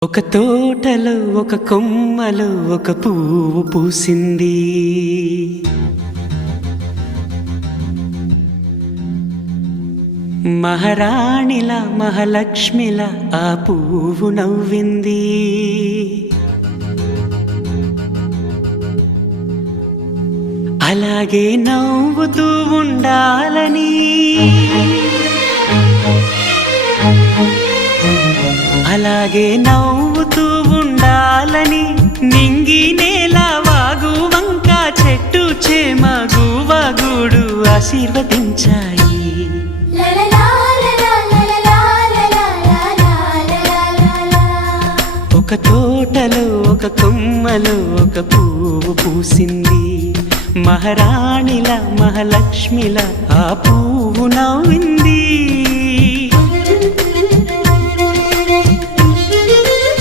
ఒక తోటలో ఒక కొమ్మలో ఒక పువ్వు పూసింది. మహారాణిలా మహాలక్ష్మిలా ఆ పువ్వు నవ్వింది. అలాగే నవ్వుతూ ఉండాలని, అలాగే నవ్వుతూ ఉండాలని నింగి నేల వాగు వంక చెట్టు చేమ గువగూడు ఆశీర్వదించాయి. ఒక తోటలో ఒక కొమ్మలో ఒక పువ్వు పూసింది. మహారాణిలా మహాలక్ష్మిలా ఆ పువ్వు నవ్వింది.